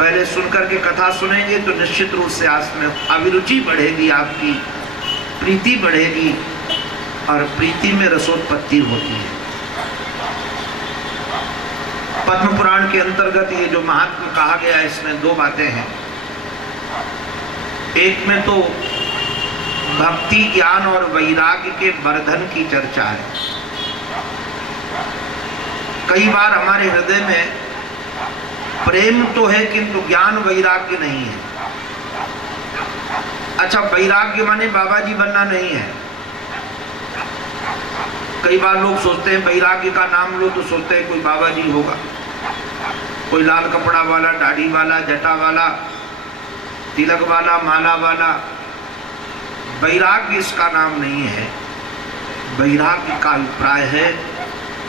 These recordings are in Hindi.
पहले सुनकर के कथा सुनेंगे तो निश्चित रूप से आज में अभिरुचि बढ़ेगी, आपकी प्रीति बढ़ेगी, और प्रीति में रसोत्पत्ति होती है। पद्म पुराण के अंतर्गत ये जो महात्म्य कहा गया है, इसमें दो बातें हैं। एक में तो भक्ति, ज्ञान और वैराग्य के वर्धन की चर्चा है। कई बार हमारे हृदय में प्रेम तो है किंतु ज्ञान वैराग्य नहीं है। अच्छा, वैराग्य माने बाबा जी बनना नहीं है। कई बार लोग सोचते हैं वैराग्य का नाम लो तो सोचते हैं कोई बाबा जी होगा, कोई लाल कपड़ा वाला, दाढ़ी वाला, जटा वाला, तिलक वाला, माला वाला। वैराग्य इसका नाम नहीं है। वैराग्य का अभिप्राय है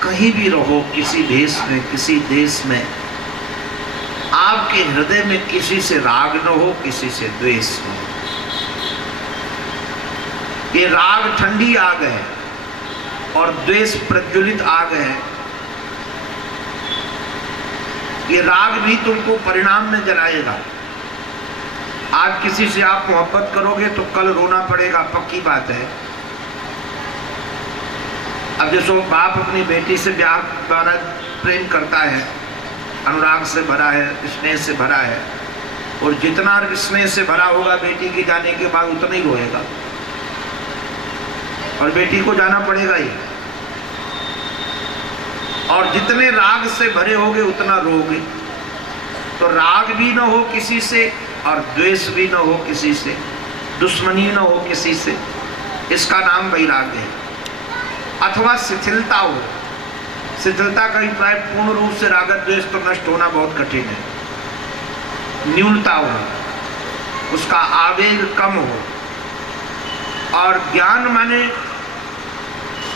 कहीं भी रहो, किसी भेष में, किसी देश में, आपके हृदय में किसी से राग न हो, किसी से द्वेष न हो। ये राग ठंडी आग है और द्वेष प्रज्वलित आग है। ये राग भी तुमको परिणाम में जलाएगा। आज किसी से आप मोहब्बत करोगे तो कल रोना पड़ेगा, पक्की बात है। अब जैसो बाप अपनी बेटी से ब्याह द्वारा प्रेम करता है, अनुराग से भरा है, स्नेह से भरा है, और जितना स्नेह से भरा होगा बेटी के जाने के बाद उतना ही रोएगा, और बेटी को जाना पड़ेगा ही। और जितने राग से भरे होगे उतना रोगे। तो राग भी ना हो किसी से और द्वेष भी ना हो किसी से, दुश्मनी ना हो किसी से, इसका नाम वैराग्य है। अथवा शिथिलता हो। शिथिलता का अभिप्राय पूर्ण रूप से राग द्वेष तो नष्ट होना बहुत कठिन है। न्यूनता हो, उसका आवेग कम हो। और ज्ञान माने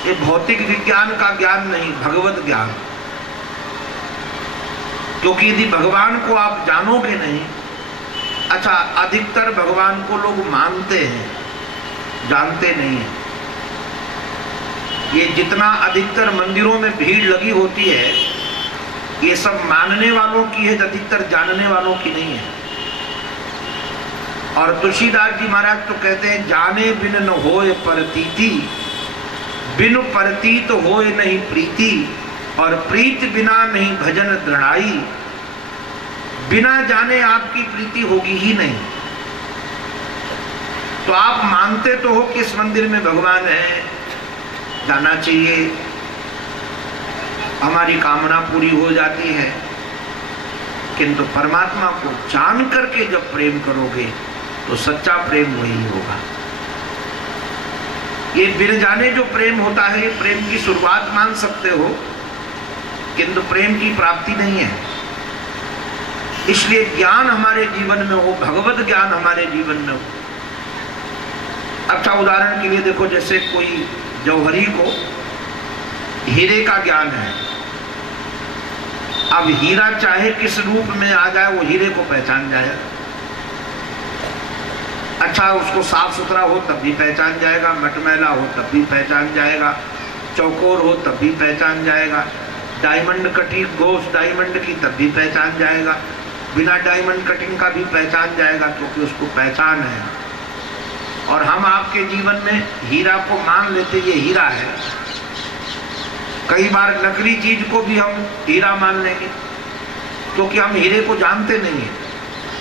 ये भौतिक विज्ञान का ज्ञान नहीं, भगवत ज्ञान। क्योंकि यदि भगवान को आप जानोगे नहीं, अच्छा अधिकतर भगवान को लोग मानते हैं, जानते नहीं हैं। ये जितना अधिकतर मंदिरों में भीड़ लगी होती है, ये सब मानने वालों की है, अधिकतर जानने वालों की नहीं है। और तुलसीदास जी महाराज तो कहते हैं, जाने बिन न होए परतीति, बिनु परतीत होए नहीं प्रीति, और प्रीत बिना नहीं भजन दृढ़ाई। बिना जाने आपकी प्रीति होगी ही नहीं। तो आप मानते तो हो कि इस मंदिर में भगवान है, जाना चाहिए, हमारी कामना पूरी हो जाती है, किंतु परमात्मा को जान करके जब प्रेम करोगे तो सच्चा प्रेम वही होगा। ये बिन जाने जो प्रेम होता है, ये प्रेम की शुरुआत मान सकते हो, किंतु प्रेम की प्राप्ति नहीं है। इसलिए ज्ञान हमारे जीवन में हो, भगवत ज्ञान हमारे जीवन में हो। अच्छा उदाहरण के लिए देखो, जैसे कोई जौहरी को हीरे का ज्ञान है। अब हीरा चाहे किस रूप में आ जाए वो हीरे को पहचान जाएगा। अच्छा उसको साफ सुथरा हो तब भी पहचान जाएगा, मटमैला हो तब भी पहचान जाएगा, चौकोर हो तब भी पहचान जाएगा, डायमंड कटिंग गोश डायमंड की तब भी पहचान जाएगा, बिना डायमंड कटिंग का भी पहचान जाएगा, क्योंकि उसको पहचान है। और हम आपके जीवन में हीरा को मान लेते ये हीरा है। कई बार नकली चीज को भी हम हीरा मान लेंगे, क्योंकि हम हीरे को जानते नहीं है,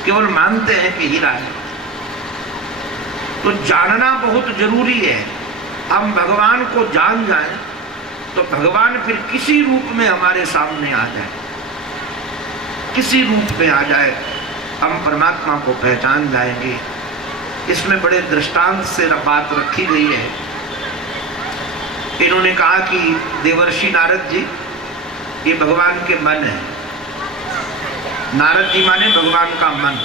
केवल मानते हैं कि हीरा है। तो जानना बहुत जरूरी है। हम भगवान को जान जाएं तो भगवान फिर किसी रूप में हमारे सामने आ जाए, किसी रूप में आ जाए, हम परमात्मा को पहचान जाएंगे। इसमें बड़े दृष्टांत से बात रखी गई है। इन्होंने कहा कि देवर्षि नारद जी ये भगवान के मन है। नारद जी माने भगवान का मन।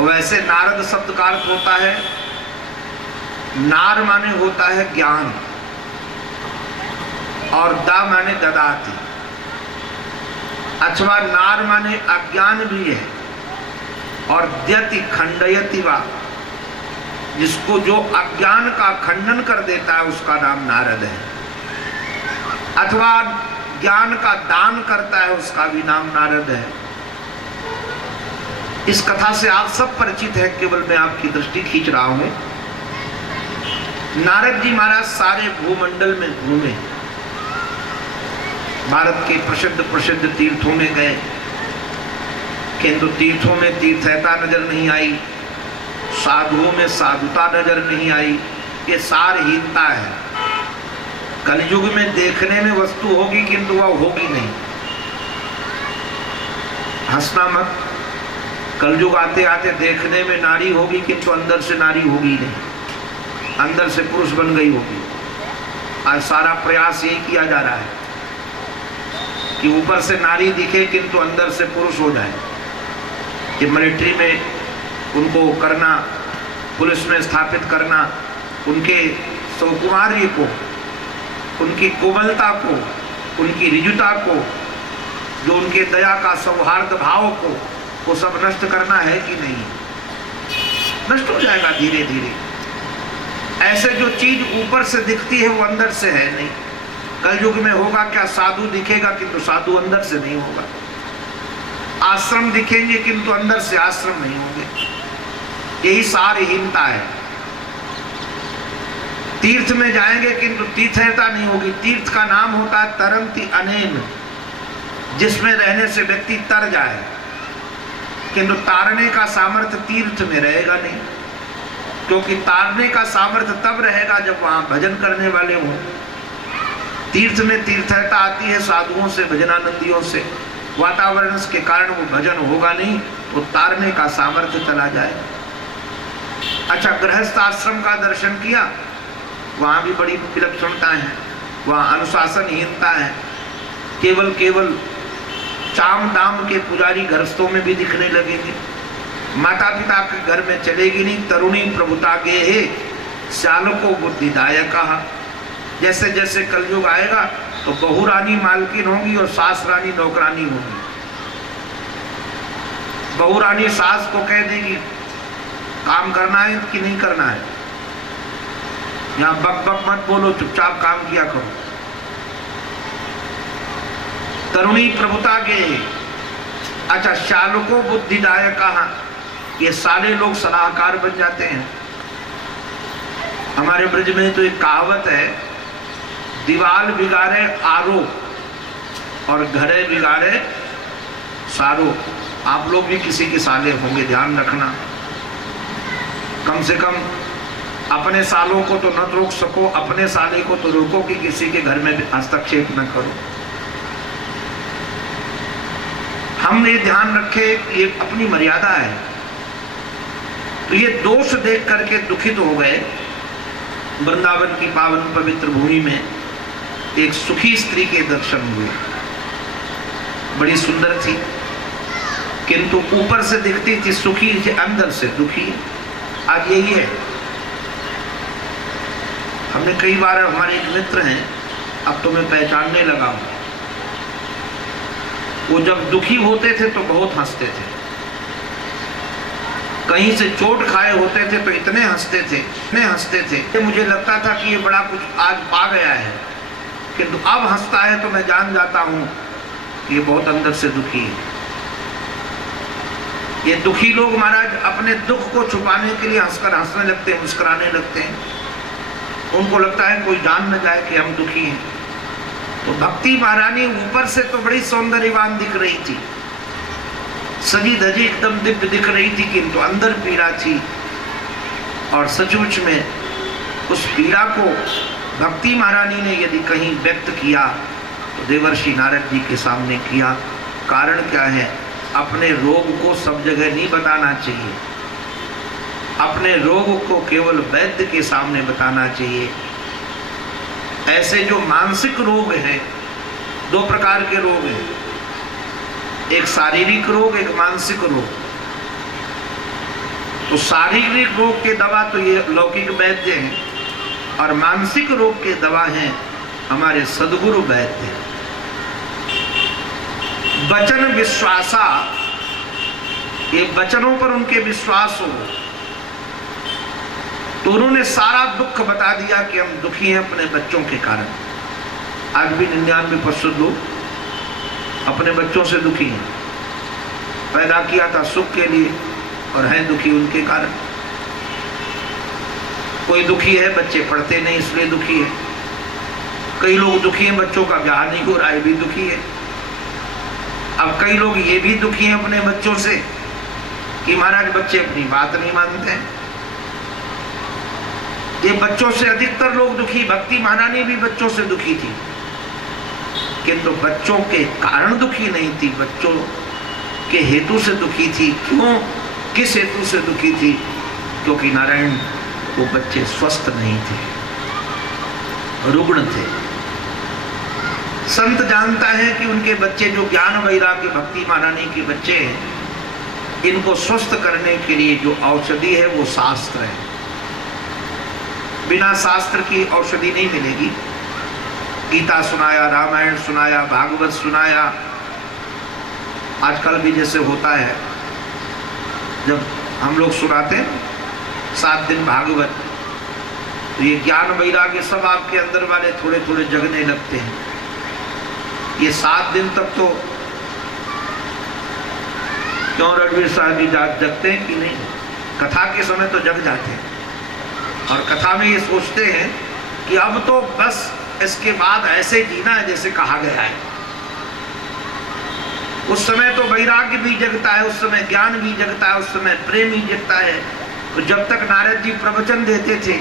वैसे नारद शब्द का अर्थ होता है, नार माने होता है ज्ञान, और दा माने ददाती। अथवा नार माने अज्ञान भी है, और द्यति खंडयति वा, जिसको जो अज्ञान का खंडन कर देता है उसका नाम नारद है। अथवा ज्ञान का दान करता है उसका भी नाम नारद है। इस कथा से आप सब परिचित हैं, केवल मैं आपकी दृष्टि खींच रहा हूं। नारद जी महाराज सारे भूमंडल में घूमे, भारत के प्रसिद्ध प्रसिद्ध तीर्थों में गए, किंतु तीर्थों में तीर्थता नजर नहीं आई, साधुओं में साधुता नजर नहीं आई। ये सारहीनता है। कलयुग में देखने में वस्तु होगी किंतु वह होगी नहीं। हंसना मत, कलयुग आते आते देखने में नारी होगी किंतु अंदर से नारी होगी नहीं, अंदर से पुरुष बन गई होगी। आज सारा प्रयास यही किया जा रहा है कि ऊपर से नारी दिखे किंतु अंदर से पुरुष हो जाए। कि मिलिट्री में उनको करना, पुलिस में स्थापित करना, उनके सौकुमार्य को, उनकी कोमलता को, उनकी रिजुता को, जो उनके दया का सौहार्द भाव को, वो सब नष्ट करना है कि नहीं? नष्ट हो जाएगा धीरे धीरे। ऐसे जो चीज ऊपर से दिखती है वो अंदर से है नहीं। कलयुग में होगा क्या, साधु दिखेगा किंतु साधु अंदर से नहीं होगा, आश्रम दिखेंगे किंतु अंदर से आश्रम नहीं होंगे। यही सारहीनता है। तीर्थ में जाएंगे किंतु तीर्थता नहीं होगी। तीर्थ का नाम होता है तरंती अनेन, जिसमें रहने से व्यक्ति तर जाए, किंतु तारने का सामर्थ्य तीर्थ में रहेगा नहीं, क्योंकि तारने का सामर्थ्य तब रहेगा जब वहां भजन करने वाले हों। तीर्थ में तीर्थता आती है साधुओं से, भजनानंदियों से, वातावरण के कारण वो भजन होगा नहीं, वो तारने का सामर्थ्य चला जाए। अच्छा, गृहस्थ आश्रम का दर्शन किया, वहां भी बड़ी विलक्षणता है, वहां अनुशासनहीनता है। केवल केवल चाम दाम के पुजारी गृहस्थों में भी दिखने लगेंगे। माता पिता के घर में चलेगी नहीं। तरुणी प्रभुता गे हे श्यालको बुद्धिदायक। जैसे जैसे कलयुग आएगा तो बहू रानी मालकिन होंगी और सास रानी नौकरानी होंगी। बहू रानी सास को कह देगी काम करना है कि नहीं करना है, यहाँ बक बक मत बोलो, चुपचाप काम किया करो। तरुणी प्रभुता के। अच्छा, श्यालको बुद्धिदायक, ये सारे लोग सलाहकार बन जाते हैं। हमारे ब्रज में तो एक कहावत है, दीवाल बिगाड़े आरो और घरे बिगाड़े सारो। आप लोग भी किसी के साले होंगे, ध्यान रखना। कम से कम अपने सालों को तो न रोक सको, अपने साले को तो रोको कि किसी के घर में भी हस्तक्षेप न करो। हम ये ध्यान रखें कि ये अपनी मर्यादा है। तो ये दोष देख करके दुखित हो गए। वृंदावन की पावन पवित्र भूमि में एक सुखी स्त्री के दर्शन हुए, बड़ी सुंदर थी, किंतु ऊपर से दिखती थी सुखी, अंदर से दुखी। आज यही है। हमने कई बार, हमारे एक मित्र हैं, अब तो मैं पहचानने लगा हूं, वो जब दुखी होते थे तो बहुत हंसते थे, कहीं से चोट खाए होते थे तो इतने हंसते थे, मुझे लगता था कि ये बड़ा कुछ आज पा गया है, किंतु अब हंसता है तो मैं जान जाता हूं कि ये बहुत अंदर से दुखी है। ये दुखी लोग महाराज अपने दुख को छुपाने के लिए हंसने लगते हैं, मुस्कुराने लगते हैं। उनको लगता है कोई जान न जाए कि हम दुखी हैं। तो भक्ति महारानी ऊपर से तो बड़ी सौंदर्यवान दिख रही थी, सजी धजी एकदम दिव्य दिख रही थी, किंतु अंदर पीड़ा थी। और सचमुच में उस पीड़ा को भक्ति महारानी ने यदि कहीं व्यक्त किया तो देवर्षि नारद जी के सामने किया। कारण क्या है? अपने रोग को सब जगह नहीं बताना चाहिए, अपने रोग को केवल वैद्य के सामने बताना चाहिए। ऐसे जो मानसिक रोग हैं, दो प्रकार के रोग हैं, एक शारीरिक रोग, एक मानसिक रोग। तो शारीरिक रोग के दवा तो ये लौकिक वैद्य हैं, और मानसिक रोग के दवा हैं हमारे सद्गुरु वैद्य। वचन विश्वासा, ये वचनों पर उनके विश्वास हो तो उन्होंने सारा दुख बता दिया कि हम दुखी हैं अपने बच्चों के कारण। आज भी 99% लोग अपने बच्चों से दुखी हैं। पैदा किया था सुख के लिए और हैं दुखी उनके कारण। कोई दुखी है बच्चे पढ़ते नहीं इसलिए दुखी है, कई लोग दुखी हैं बच्चों का ब्याह नहीं हो रहा है भी दुखी है। अब कई लोग ये भी दुखी हैं अपने बच्चों से कि महाराज बच्चे अपनी बात नहीं मानते हैं। ये बच्चों से अधिकतर लोग दुखी, भक्ति महारानी भी बच्चों से दुखी थी, किंतु बच्चों के कारण दुखी नहीं थी, बच्चों के हेतु से दुखी थी। क्यों, किस हेतु से दुखी थी? क्योंकि नारायण वो बच्चे स्वस्थ नहीं थे, रुग्ण थे। संत जानता है कि उनके बच्चे जो ज्ञान वैराग्य भक्ति महारानी के बच्चे हैं, इनको स्वस्थ करने के लिए जो औषधि है वो शास्त्र है। बिना शास्त्र की औषधि नहीं मिलेगी। गीता सुनाया, रामायण सुनाया, भागवत सुनाया। आजकल भी जैसे होता है जब हम लोग सुनाते हैं 7 दिन भागवत, तो ये ज्ञान वैराग्य सब आपके अंदर वाले थोड़े थोड़े जगने लगते हैं। ये 7 दिन तक तो क्यों रणवीर साहब जी जगते हैं कि नहीं? कथा के समय तो जग जाते हैं और कथा में ये सोचते हैं कि अब तो बस इसके बाद ऐसे जीना है जैसे कहा गया है। उस समय तो वैराग्य भी जगता है, उस समय ज्ञान भी जगता है, उस समय प्रेम ही जगता है। तो जब तक नारद जी प्रवचन देते थे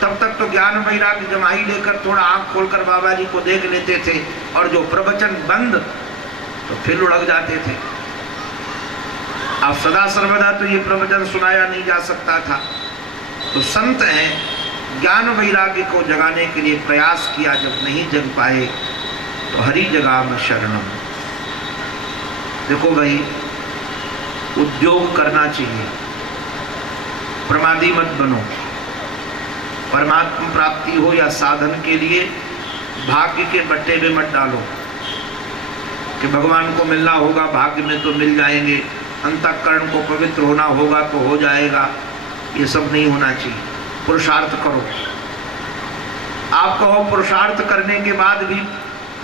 तब तक तो ज्ञान वैराग्य जमाई लेकर थोड़ा आंख खोलकर बाबा जी को देख लेते थे, और जो प्रवचन बंद तो फिर लुढ़क जाते थे। अब सदा सर्वदा तो ये प्रवचन सुनाया नहीं जा सकता था। तो संत हैं, ज्ञान वैराग्य को जगाने के लिए प्रयास किया, जब नहीं जग पाए तो हरि जगाम शरणम। देखो भाई, उद्योग करना चाहिए, प्रमादी मत बनो। परमात्मा प्राप्ति हो या साधन के लिए भाग्य के बट्टे में मत डालो कि भगवान को मिलना होगा, भाग्य में तो मिल जाएंगे, अंतःकरण को पवित्र होना होगा तो हो जाएगा। ये सब नहीं होना चाहिए। पुरुषार्थ करो। आप कहो पुरुषार्थ करने के बाद भी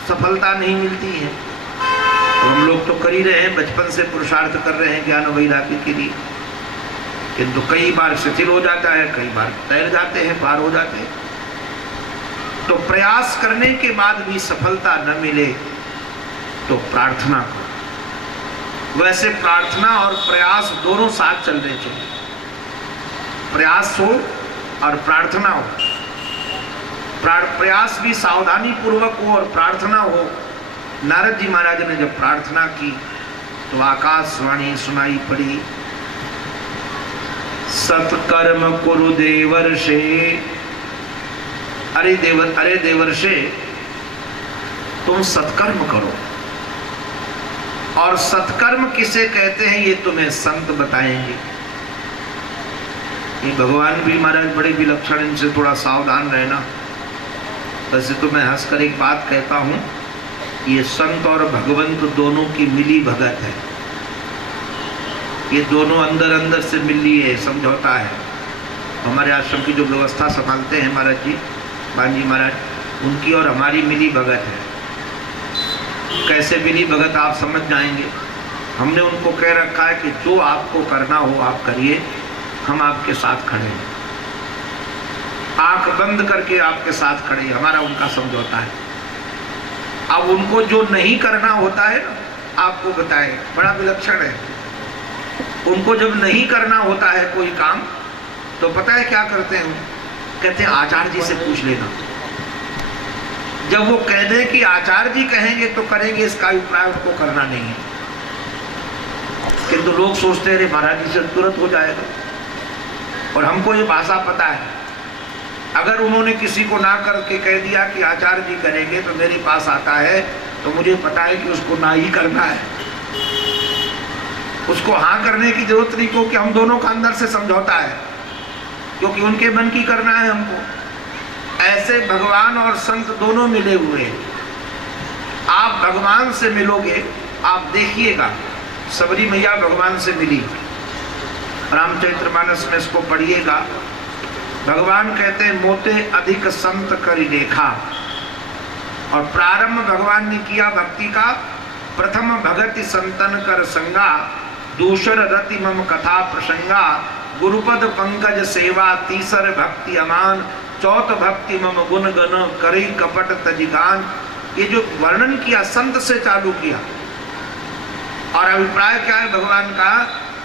सफलता नहीं मिलती है, तो हम लोग तो कर ही रहे हैं, बचपन से पुरुषार्थ कर रहे हैं ज्ञान वैराग्य के लिए, किंतु कई बार शिथिल हो जाता है, कई बार तैर जाते हैं, पार हो जाते हैं। तो प्रयास करने के बाद भी सफलता न मिले तो प्रार्थना करो। वैसे प्रार्थना और प्रयास दोनों साथ चलने चाहिए। प्रयास हो और प्रार्थना हो, प्रयास भी सावधानी पूर्वक हो और प्रार्थना हो। नारद जी महाराज ने जब प्रार्थना की तो आकाशवाणी सुनाई पड़ी, सत्कर्म कुरु देवर्षे। अरे देवर्षे, तुम सत्कर्म करो। और सत्कर्म किसे कहते हैं ये तुम्हें संत बताएंगे। ये भगवान भी महाराज बड़े विलक्षण, इनसे थोड़ा सावधान रहना। वैसे तो मैं हंसकर एक बात कहता हूँ, ये संत और भगवंत दोनों की मिली भगत है। ये दोनों अंदर अंदर से मिली है, समझौता है। हमारे आश्रम की जो व्यवस्था संभालते हैं महाराज जी, बांजी महाराज, उनकी और हमारी मिली भगत है। कैसे मिली भगत आप समझ जाएंगे। हमने उनको कह रखा है कि जो आपको करना हो आप करिए, हम आपके साथ खड़े हैं, आंख बंद करके आपके साथ खड़े हैं। हमारा उनका समझौता है। अब उनको जो नहीं करना होता है ना, आपको बताए, बड़ा विलक्षण है। उनको जब नहीं करना होता है कोई काम, तो पता है क्या करते हैं? कहते हैं आचार्य जी से पूछ लेना। जब वो कह दें कि आचार्य जी कहेंगे तो करेंगे, इसका अभिप्राय उनको करना नहीं है। किंतु लोग सोचते हैं अरे महाराज जी से तुरंत हो जाएगा। और हमको ये भाषा पता है, अगर उन्होंने किसी को ना करके कह दिया कि आचार्य जी करेंगे तो मेरे पास आता है, तो मुझे पता है कि उसको ना ही करना है। उसको हाँ करने की जरूरत नहीं, क्योंकि हम दोनों का अंदर से समझौता है, क्योंकि उनके मन की करना है हमको। ऐसे भगवान और संत दोनों मिले हुए हैं। आप भगवान से मिलोगे, आप देखिएगा, सबरी मैया भगवान से मिली, रामचरितमानस में इसको पढ़िएगा। भगवान कहते हैं मोते अधिक संत करि देखा। और प्रारंभ भगवान ने किया भक्ति का, प्रथम भगति संतन कर संगा, दूसर रति मम कथा प्रसंगा, गुरुपद पंकज सेवा, तीसर भक्ति अमान, चौथ भक्ति मम गुण गण, करी कपट तजिगान। ये जो वर्णन किया संत से चालू किया, और अभिप्राय क्या है भगवान का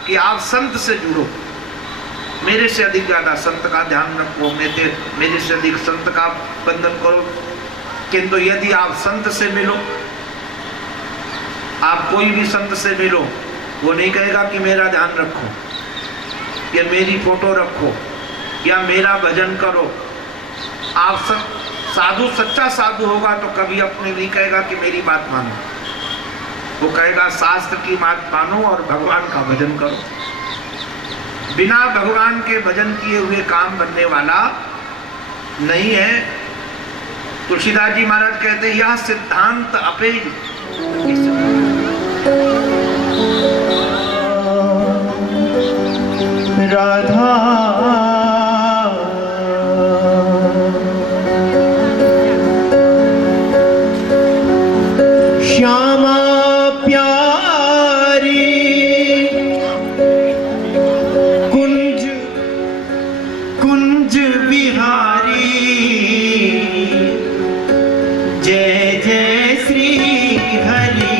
कि आप संत से जुड़ो, मेरे से अधिक ज्यादा संत का ध्यान रखो, मेरे से अधिक संत का बंधन करो। किंतु यदि आप संत से मिलो, आप कोई भी संत से मिलो, वो नहीं कहेगा कि मेरा ध्यान रखो या मेरी फोटो रखो या मेरा भजन करो। आप साधु सच्चा साधु होगा तो कभी अपने नहीं कहेगा कि मेरी बात मानो, वो कहेगा शास्त्र की बात मानो और भगवान का भजन करो। बिना भगवान के भजन किए हुए काम बनने वाला नहीं है। तुलसीदास जी महाराज कहते हैं यह सिद्धांत अपेज। राधा श्यामा प्यारी, कुंज कुंज बिहारी, जय जय श्री हरि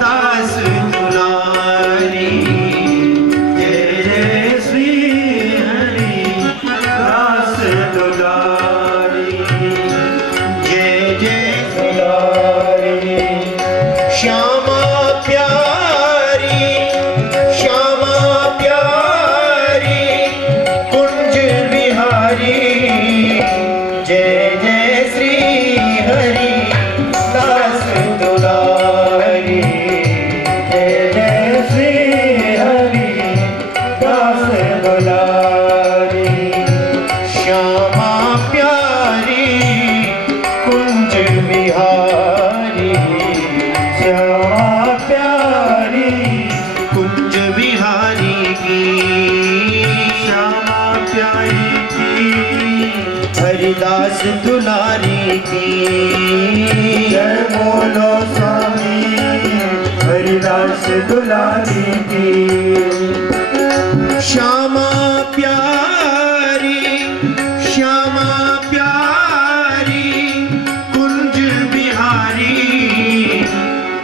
दास दुलारी, जय जय श्री हरि दास दुलारी, जय जय दुलारी। श्यामा प्यारी, श्यामा प्यारी, कुंज बिहारी, जय जय श्री हरि दास दुलारी, जय जय श्री हरि दास दुलारी। श्यामा प्यारी, कुंज बिहारी, श्यामा प्यारी, कुंज बिहारी की, श्यामा प्यारी की, हरिदास दुलारी की, जय बोलो स्वामी हरिदास दुलारी की। श्यामा प्यारी, श्यामा प्यारी, कुंज बिहारी,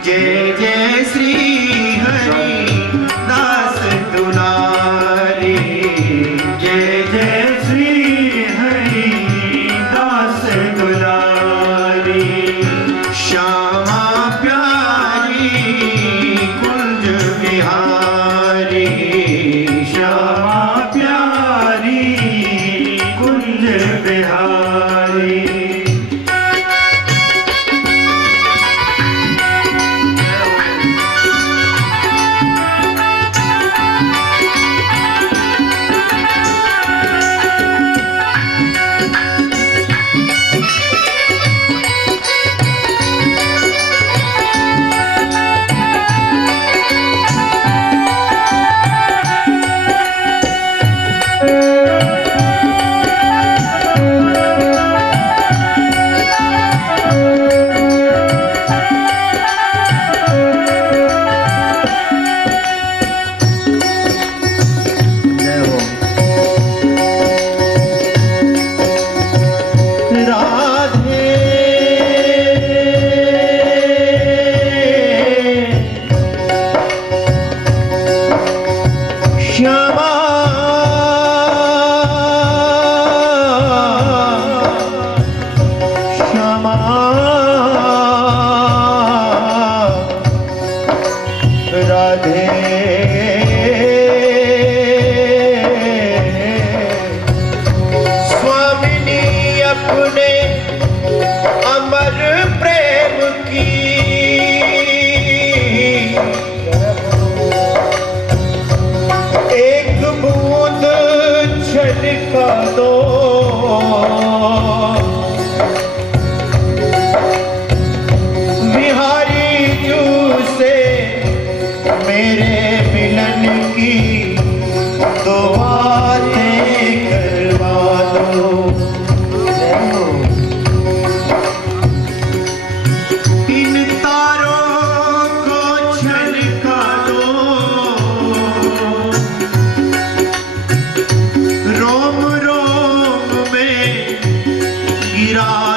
जय जय श्री हरि दास दुलारी, जय जय श्री हरि दास दुलारी। श्यामा प्यारी, कुंज बिहारी, श्यामा प्यारी, कुंज बिहारी। विराज